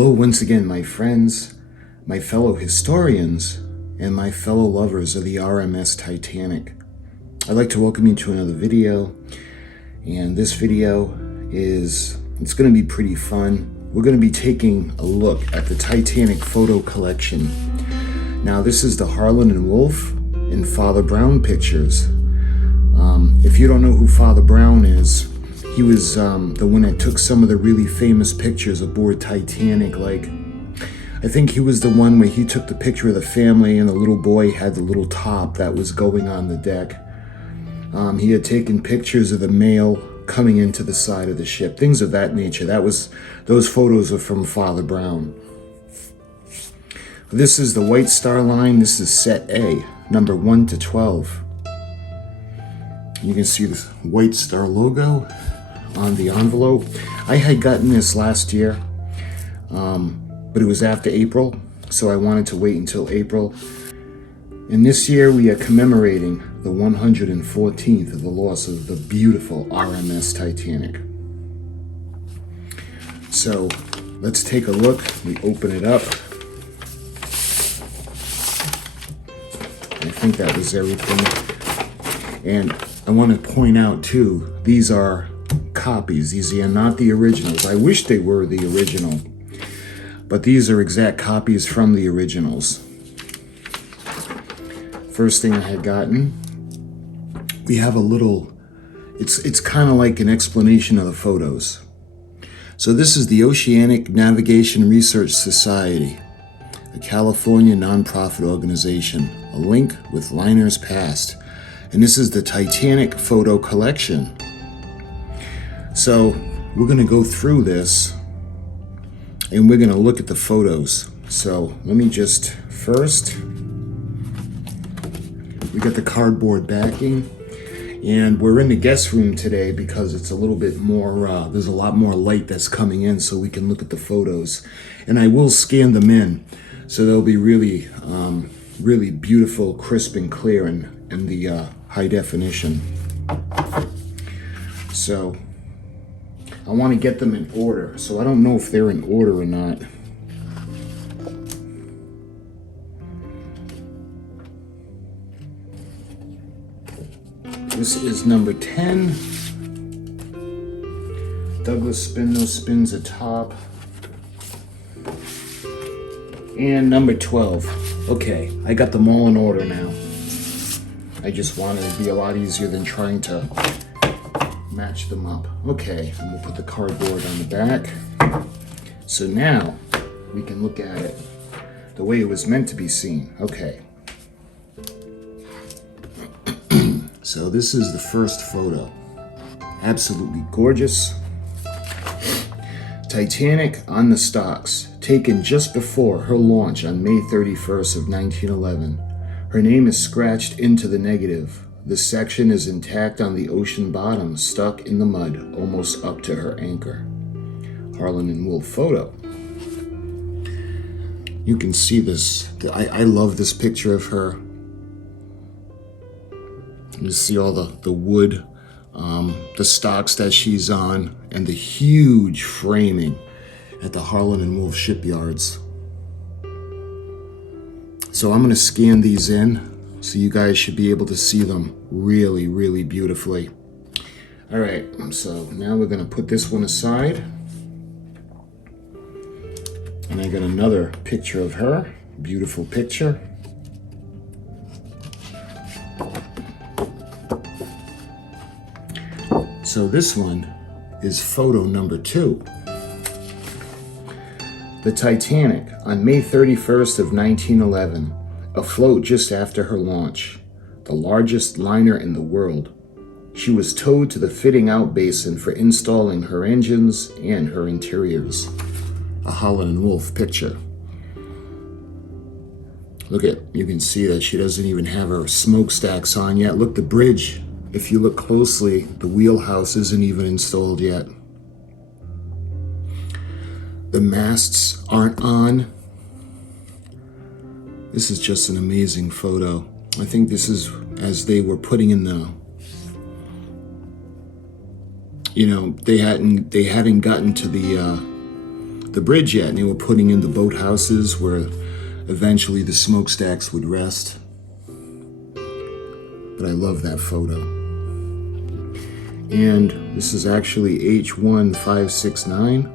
Hello once again, my friends, my fellow historians, and my fellow lovers of the RMS Titanic. I'd like to welcome you to another video, and this video it's going to be pretty fun. We're going to be taking a look at the Titanic Photo Collection. Now, this is the Harland and Wolff and Father Browne pictures. If you don't know who Father Browne is, he was the one that took some of the really famous pictures aboard Titanic. Like, I think he was the one where he took the picture of the family and the little boy had the little top that was going on the deck. He had taken pictures of the mail coming into the side of the ship, things of that nature. Those photos are from Father Browne. This is the White Star Line. This is set A, number 1 to 12. You can see this White Star logo on the envelope. I had gotten this last year, but it was after April, so I wanted to wait until April. And this year we are commemorating the 114th of the loss of the beautiful R.M.S. Titanic. So let's take a look. We open it up. I think that was everything. And I want to point out too, these are copies. These are not the originals. I wish they were the original, but these are exact copies from the originals. First thing I had gotten, we have a little, it's kind of like an explanation of the photos. So this is the Oceanic Navigation Research Society, a California nonprofit organization, a link with liners past. And this is the Titanic Photo Collection. So we're going to go through this and we're going to look at the photos. So let me just first, we got the cardboard backing, and we're in the guest room today because it's a little bit more, there's a lot more light that's coming in so we can look at the photos. And I will scan them in so they'll be really, really beautiful, crisp and clear in the high definition. So I want to get them in order, so I don't know if they're in order or not. This is number 10. Douglas spin, those spins atop. And number 12. Okay, I got them all in order now. I just wanted it to be a lot easier than trying to match them up. Okay, and we'll put the cardboard on the back. So now we can look at it the way it was meant to be seen. Okay. So this is the first photo. Absolutely gorgeous. Titanic on the stocks, taken just before her launch on May 31st of 1911. Her name is scratched into the negative. The section is intact on the ocean bottom, stuck in the mud, almost up to her anchor. Harland and Wolff photo. You can see this. I love this picture of her. You see all the wood, the stocks that she's on, and the huge framing at the Harland and Wolff shipyards. So I'm going to scan these in, so you guys should be able to see them really, really beautifully. All right, so now we're going to put this one aside. And I got another picture of her, beautiful picture. So this one is photo number 2. The Titanic on May 31st of 1911, afloat just after her launch, the largest liner in the world. She was towed to the fitting out basin for installing her engines and her interiors. A Harland and Wolff picture. Look at, you can see that she doesn't even have her smokestacks on yet. Look, the bridge, if you look closely, the wheelhouse isn't even installed yet. The masts aren't on. This is just an amazing photo. I think this is as they were putting in the, you know, they hadn't gotten to the the bridge yet, and they were putting in the boathouses where eventually the smokestacks would rest. But I love that photo. And this is actually H1569.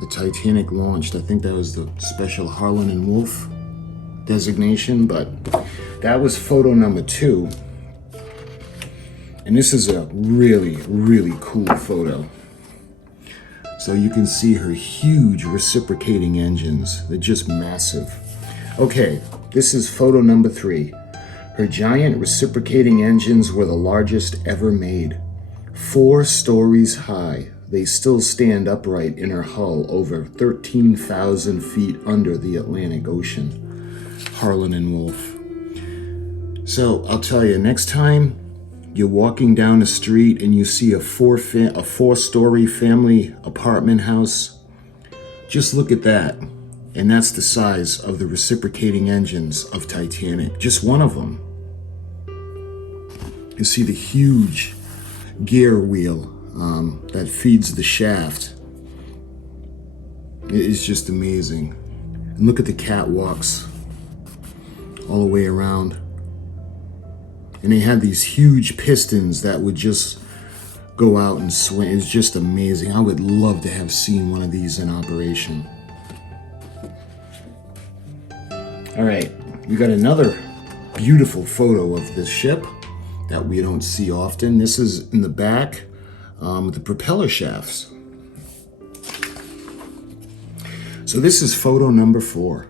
The Titanic launched. I think that was the special Harland and Wolff designation, but that was photo number 2. And this is a really, really cool photo. So you can see her huge reciprocating engines. They're just massive. Okay, this is photo number 3. Her giant reciprocating engines were the largest ever made. 4 stories high. They still stand upright in her hull over 13,000 feet under the Atlantic Ocean. Harland and Wolff. So I'll tell you, next time you're walking down the street and you see a 4-story family apartment house, just look at that. And that's the size of the reciprocating engines of Titanic. Just one of them. You see the huge gear wheel that feeds the shaft. It is just amazing. And look at the catwalks all the way around. And they had these huge pistons that would just go out and swing. It's just amazing. I would love to have seen one of these in operation. All right, we got another beautiful photo of this ship that we don't see often. This is in the back with the propeller shafts. So this is photo number 4.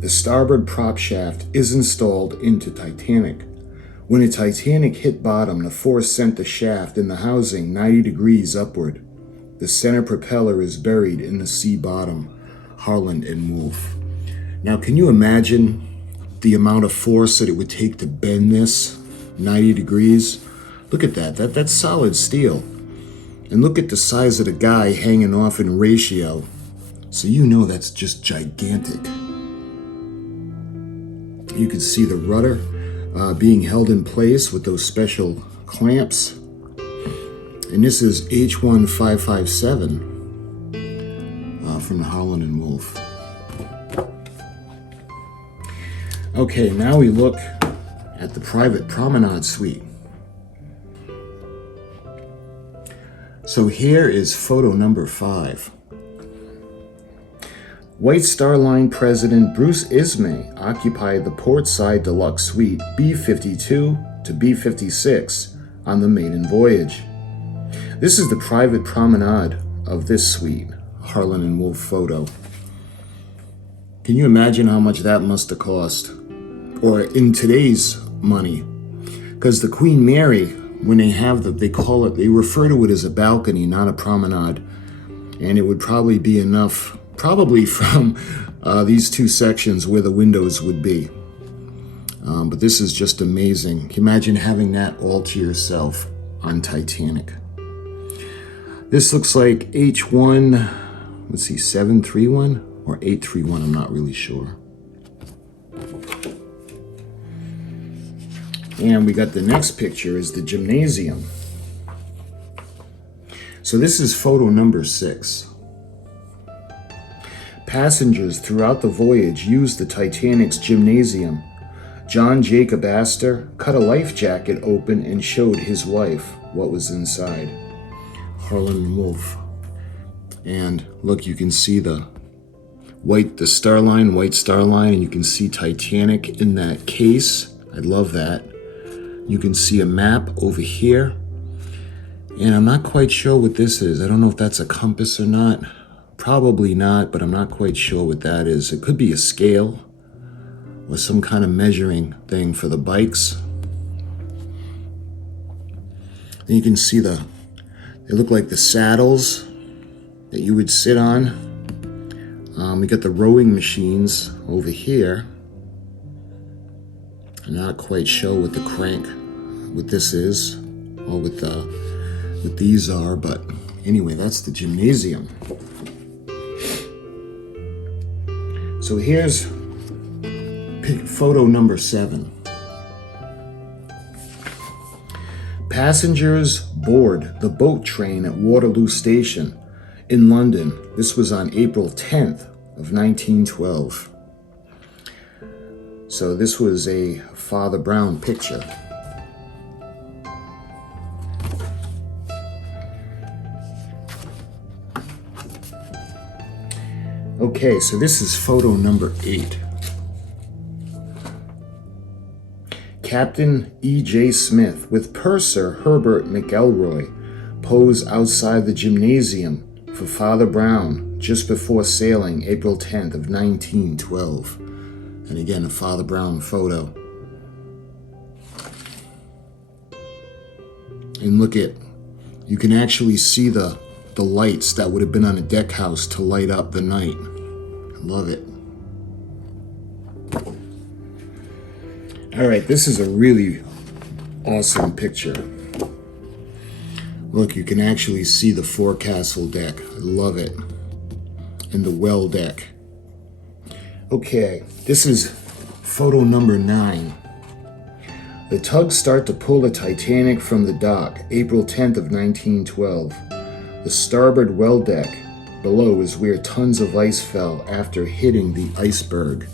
The starboard prop shaft is installed into Titanic. When a Titanic hit bottom, the force sent the shaft in the housing 90 degrees upward. The center propeller is buried in the sea bottom. Harland and Wolff. Now, can you imagine the amount of force that it would take to bend this 90 degrees? Look at that. That's solid steel. And look at the size of the guy hanging off in ratio. So you know that's just gigantic. You can see the rudder being held in place with those special clamps. And this is H1557 from the Harland and Wolff. Okay, now we look at the private promenade suite. So here is photo number 5. White Star Line President Bruce Ismay occupied the portside deluxe suite B52 to B56 on the maiden voyage. This is the private promenade of this suite, Harland and Wolff photo. Can you imagine how much that must have cost? Or in today's money? Because the Queen Mary, when they have they refer to it as a balcony, not a promenade. And it would probably be enough, probably from these 2 sections where the windows would be. But this is just amazing. Can you imagine having that all to yourself on Titanic? This looks like H1, let's see, 731 or 831, I'm not really sure. And we got the next picture is the gymnasium. So this is photo number 6. Passengers throughout the voyage used the Titanic's gymnasium. John Jacob Astor cut a life jacket open and showed his wife what was inside. Harland and Wolff. And look, you can see the white star line, and you can see Titanic in that case. I love that. You can see a map over here. And I'm not quite sure what this is. I don't know if that's a compass or not. Probably not, but I'm not quite sure what that is. It could be a scale or some kind of measuring thing for the bikes. Then you can see they look like the saddles that you would sit on. We got the rowing machines over here. I'm not quite sure what the crank, what this is, or what these are, but anyway, that's the gymnasium. So here's photo number 7. Passengers board the boat train at Waterloo Station. in London. This was on April 10th of 1912. So this was a Father Browne picture. Okay, so this is photo number 8. Captain E.J. Smith with Purser Herbert McElroy pose outside the gymnasium for Father Browne just before sailing April 10th of 1912. And again, a Father Browne photo. And look at, you can actually see the lights that would have been on a deck house to light up the night. I love it. All right, this is a really awesome picture. Look, you can actually see the forecastle deck. I love it. And the well deck. Okay, this is photo number 9. The tugs start to pull the Titanic from the dock, April 10th of 1912. The starboard well deck below is where tons of ice fell after hitting the iceberg.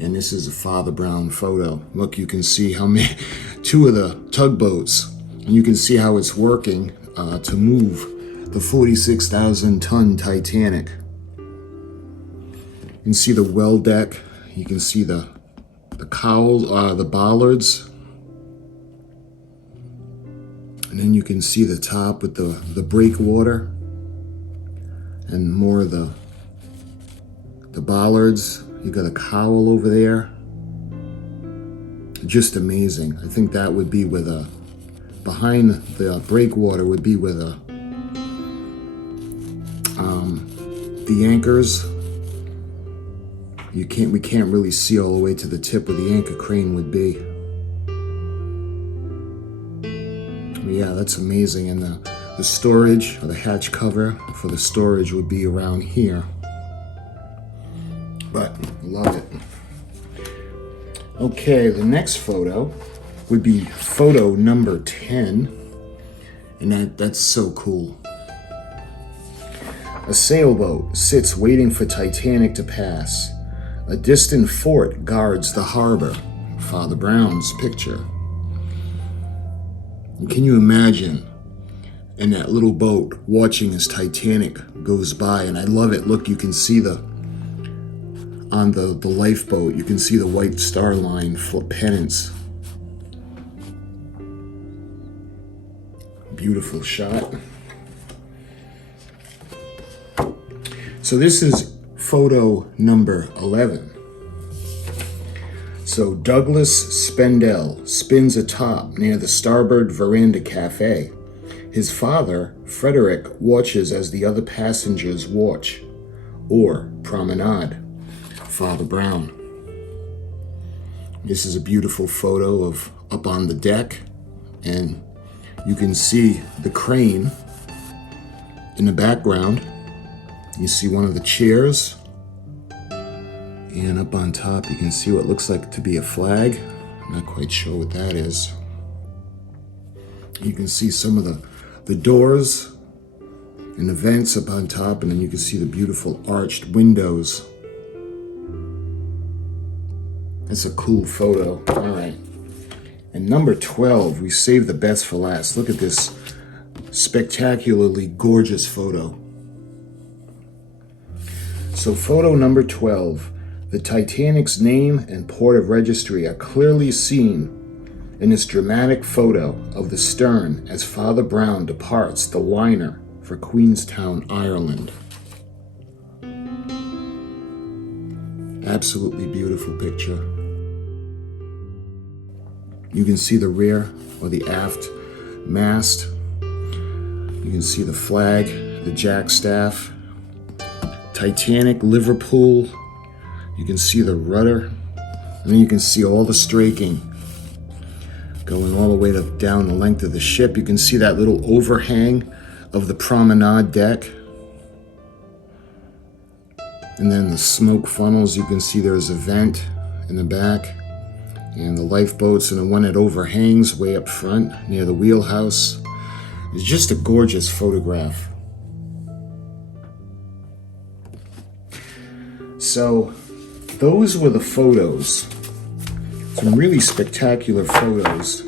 And this is a Father Browne photo. Look, you can see how many, 2 of the tugboats, and you can see how it's working to move the 46,000-ton Titanic. You can see the well deck. You can see the cowls, the bollards. And then you can see the top with the breakwater and more of the bollards. You got a cowl over there. Just amazing. I think that would be with a, behind the breakwater would be with a, the anchors. We can't really see all the way to the tip where the anchor crane would be. But yeah, that's amazing. And the storage, or the hatch cover for the storage would be around here. But I love it. Okay, the next photo would be photo number 10. And that's so cool. A sailboat sits waiting for Titanic to pass. A distant fort guards the harbor. Father Browne's picture. And can you imagine in that little boat watching as Titanic goes by? And I love it. Look, you can see on the lifeboat, you can see the white star line for pennants. Beautiful shot. So this is photo number 11. So Douglas Spendell spins atop near the starboard veranda cafe. His father, Frederick, watches as the other passengers watch or promenade. Father Browne. This is a beautiful photo of up on the deck, and you can see the crane in the background. You see one of the chairs, and up on top you can see what looks like to be a flag. I'm not quite sure what that is. You can see some of the doors and the vents up on top, and then you can see the beautiful arched windows. That's a cool photo. All right. And number 12, we saved the best for last. Look at this spectacularly gorgeous photo. So photo number 12, the Titanic's name and port of registry are clearly seen in this dramatic photo of the stern as Father Browne departs the liner for Queenstown, Ireland. Absolutely beautiful picture. You can see the rear or the aft mast. You can see the flag, the jackstaff. Titanic, Liverpool. You can see the rudder. And then you can see all the straking going all the way down the length of the ship. You can see that little overhang of the promenade deck. And then the smoke funnels, you can see there's a vent in the back. And the lifeboats and the one that overhangs way up front near the wheelhouse. It's just a gorgeous photograph. So those were the photos. Some really spectacular photos.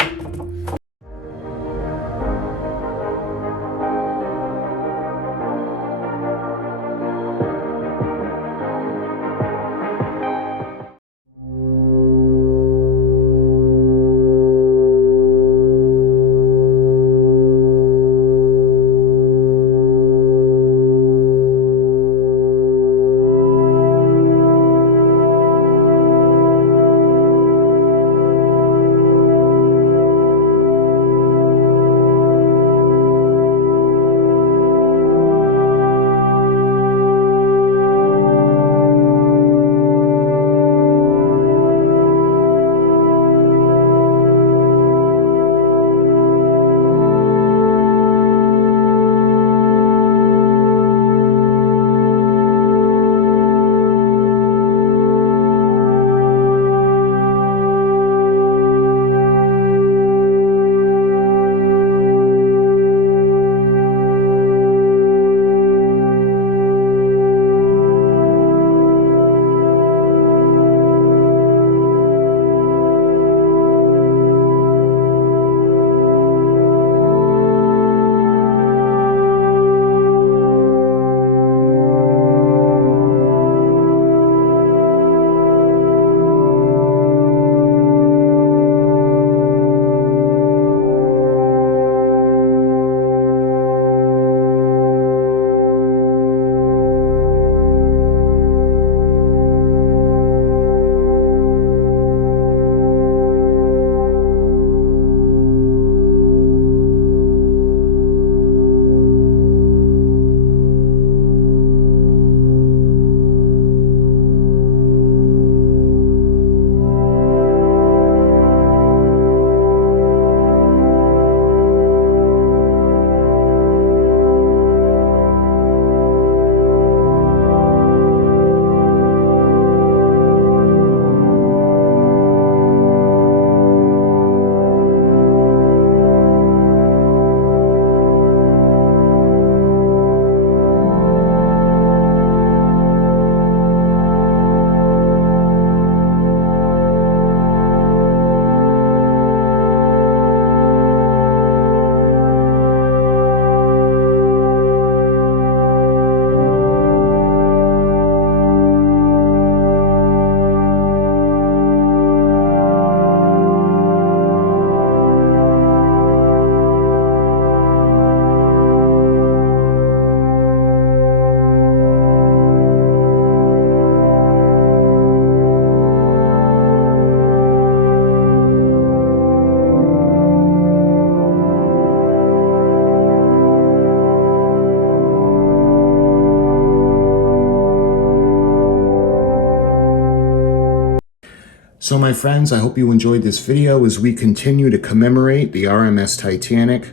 So my friends, I hope you enjoyed this video as we continue to commemorate the RMS Titanic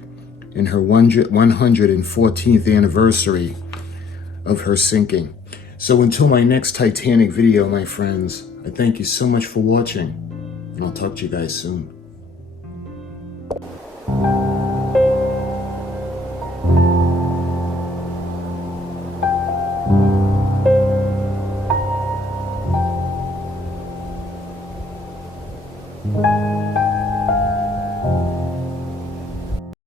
in her 114th anniversary of her sinking. So until my next Titanic video, my friends, I thank you so much for watching, and I'll talk to you guys soon.